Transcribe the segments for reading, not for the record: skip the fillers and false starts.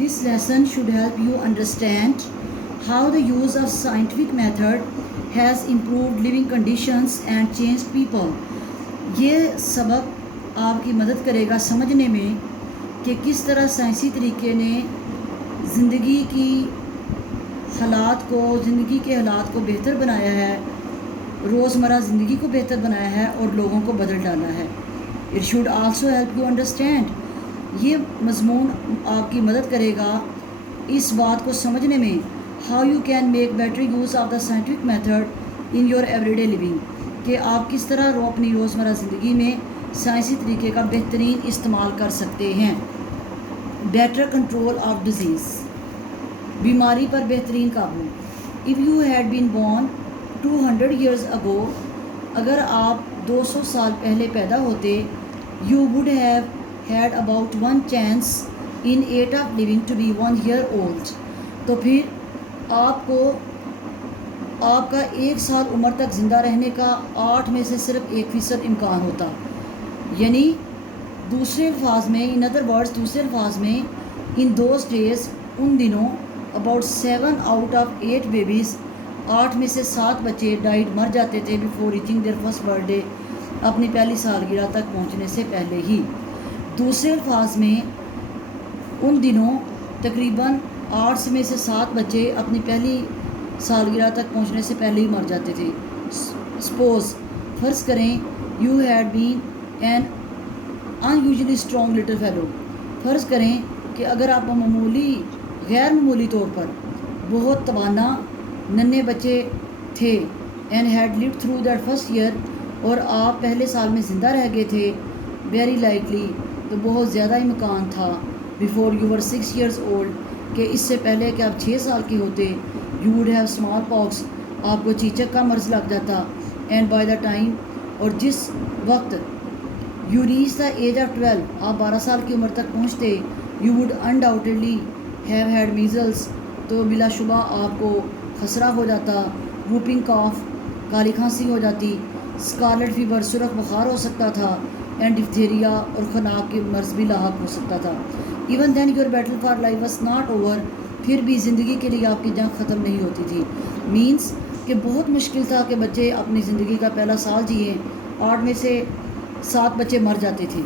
This lesson should help you understand how the use of scientific method has improved living conditions and changed people. یہ سبق آپ کی مدد کرے گا سمجھنے میں کہ کس طرح سائنسی طریقے نے زندگی کے حالات کو بہتر بنایا ہے، روزمرہ زندگی کو بہتر بنایا ہے اور لوگوں کو بدل ڈالا ہے. It should also help you understand. یہ مضمون آپ کی مدد کرے گا اس بات کو سمجھنے میں how you can make better use of the scientific method in your everyday living. کہ آپ کس طرح اپنی روزمرہ زندگی میں سائنسی طریقے کا بہترین استعمال کر سکتے ہیں. Better control of disease. بیماری پر بہترین قابو. If you had been born 200 years ago, اگر آپ 200 سال پہلے پیدا ہوتے, you would have had about one chance in 8 of living to be 1 year old. تو پھر آپ کا 1 سال عمر تک زندہ رہنے کا 8 میں سے صرف 1% امکان ہوتا. یعنی دوسرے الفاظ میں in those days ان دنوں about 7 out of 8 babies 8 میں سے 7 بچے مر جاتے تھے before reaching their first birthday, اپنی پہلی سالگرہ تک پہنچنے سے پہلے ہی. دوسرے الفاظ میں ان دنوں تقریباً 8 میں سے 7 بچے اپنی پہلی سالگرہ تک پہنچنے سے پہلے ہی مر جاتے تھے. سپوز فرض کریں you had been an unusually strong little fellow. فرض کریں کہ اگر آپ غیر معمولی طور پر بہت توانا ننھے بچے تھے and had lived through that first year, اور آپ پہلے سال میں زندہ رہ گئے تھے, very likely تو بہت زیادہ امکان تھا before you were 6 years old کہ اس سے پہلے کہ آپ 6 سال کے ہوتے you would have small pox, آپ کو چیچک کا مرض لگ جاتا. and by the time اور جس وقت you reach the age of 12 آپ 12 سال کی عمر تک پہنچتے you would undoubtedly have had measles, تو بلا شبہ آپ کو خسرہ ہو جاتا, whooping cough کالی کھانسی ہو جاتی, scarlet fever سرخ بخار ہو سکتا تھا, and diphtheria اور خناق کے مرض بھی لاحق ہو سکتا تھا. even then your battle for life was not over, پھر بھی زندگی کے لیے آپ کی جنگ ختم نہیں ہوتی تھی. مینس کہ بہت مشکل تھا کہ بچے اپنی زندگی کا پہلا سال جئیں. 8 میں سے 7 بچے مر جاتے تھے,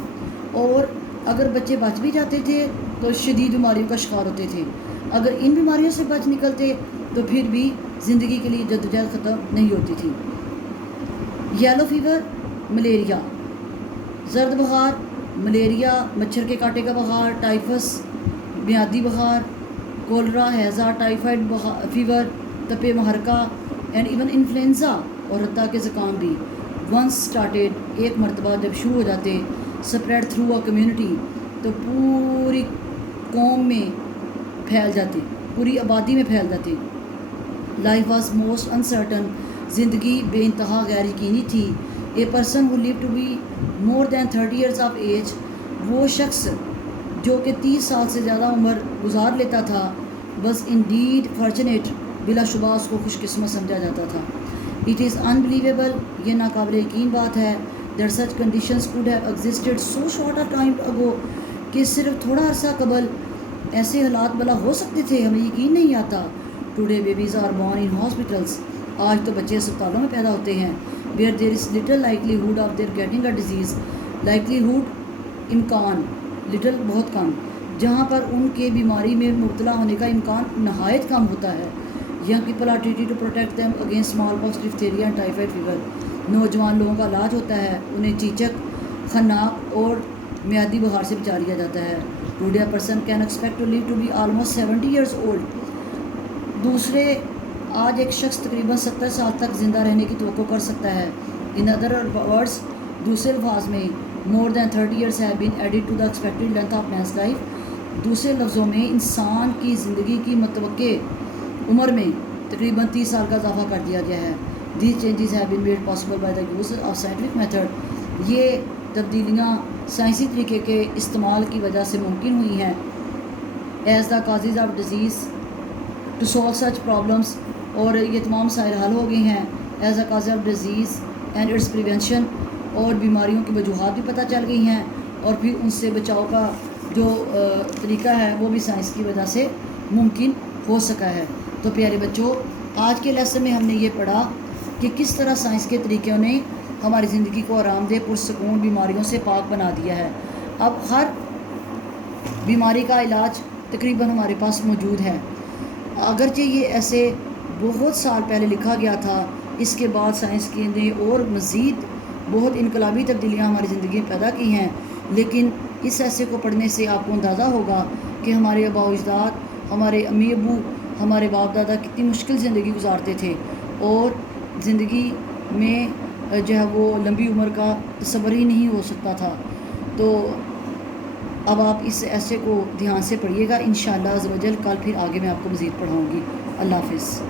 اور اگر بچے بچ بھی جاتے تھے تو شدید بیماریوں کا شکار ہوتے تھے. اگر ان بیماریوں سے بچ نکلتے تو پھر بھی زندگی کے لیے جدوجہد ختم نہیں ہوتی تھی. یلو فیور ملیریا, زرد بخار ملیریا مچھر کے کاٹے کا بخار, ٹائفس میادی بخار, کولرا ہیضہ, ٹائیفائڈ فیور تپے محرکہ, اینڈ ایون انفلوئنزا اور حتیٰ کہ زکام بھی. ونس اسٹارٹیڈ ایک مرتبہ جب شروع ہو جاتے, اسپریڈ تھرو اے کمیونٹی تو پوری قوم میں پھیل جاتے, پوری آبادی میں پھیل جاتے. لائف واز موسٹ انسرٹن, زندگی بے انتہا غیر یقینی تھی. A person who lived to be more than 30 years of age, وہ شخص جو کہ 30 سال سے زیادہ عمر گزار لیتا تھا, was indeed fortunate, بلا شبہ اس کو خوش قسمت سمجھا جاتا تھا. It is unbelievable, یہ ناقابل یقین بات ہے, that such conditions could have existed so short a time ago, کہ صرف تھوڑا عرصہ قبل ایسے حالات بلا ہو سکتے تھے, ہمیں یقین نہیں آتا. Today babies are born in hospitals, آج تو بچے اسپتالوں میں پیدا ہوتے ہیں, where there is little likelihood of their getting a disease, likelihood امکان, little بہت کم, جہاں پر ان کے بیماری میں مبتلا ہونے کا امکان نہایت کم ہوتا ہے. young people are treated to protect them against smallpox, diphtheria and typhoid fever. نوجوان لوگوں کا علاج ہوتا ہے, انہیں چیچک, خناق اور میادی بخار سے بچا لیا جاتا ہے. Today a person can expect to live to be almost 70 years old. آج ایک شخص تقریباً 70 سال تک زندہ رہنے کی توقع کر سکتا ہے. in other words, دوسرے الفاظ میں more than 30 years have been added to the expected length of man's life. دوسرے لفظوں میں انسان کی زندگی کی متوقع عمر میں تقریباً 30 سال کا اضافہ کر دیا گیا ہے. these changes have been made possible by the use of scientific method. یہ تبدیلیاں سائنسی طریقے کے استعمال کی وجہ سے ممکن ہوئی ہیں. as the causes of disease to solve such problems, اور یہ تمام مسائل حل ہو گئے ہیں. as a cause of disease and its prevention, اور بیماریوں کی وجوہات بھی پتہ چل گئی ہیں اور پھر ان سے بچاؤ کا جو طریقہ ہے وہ بھی سائنس کی وجہ سے ممکن ہو سکا ہے۔ تو پیارے بچوں، آج کے لیسن میں ہم نے یہ پڑھا کہ کس طرح سائنس کے طریقوں نے ہماری زندگی کو آرام دہ پرسکون بیماریوں سے پاک بنا دیا ہے۔ اب ہر بیماری کا علاج تقریباً ہمارے پاس موجود ہے، اگرچہ یہ ایسے بہت سال پہلے لکھا گیا تھا، اس کے بعد سائنس کی نے اور مزید بہت انقلابی تبدیلیاں ہماری زندگی میں پیدا کی ہیں، لیکن اس ایسے کو پڑھنے سے آپ کو اندازہ ہوگا کہ ہمارے آباء و اجداد، ہمارے امی ابو، ہمارے باپ دادا کتنی مشکل زندگی گزارتے تھے، اور زندگی میں جو ہے وہ لمبی عمر کا تصور ہی نہیں ہو سکتا تھا۔ تو اب آپ اس ایسے کو دھیان سے پڑھیے گا، انشاءاللہ عز و جل کل پھر آگے میں آپ کو مزید پڑھاؤں گی۔ اللہ حافظ۔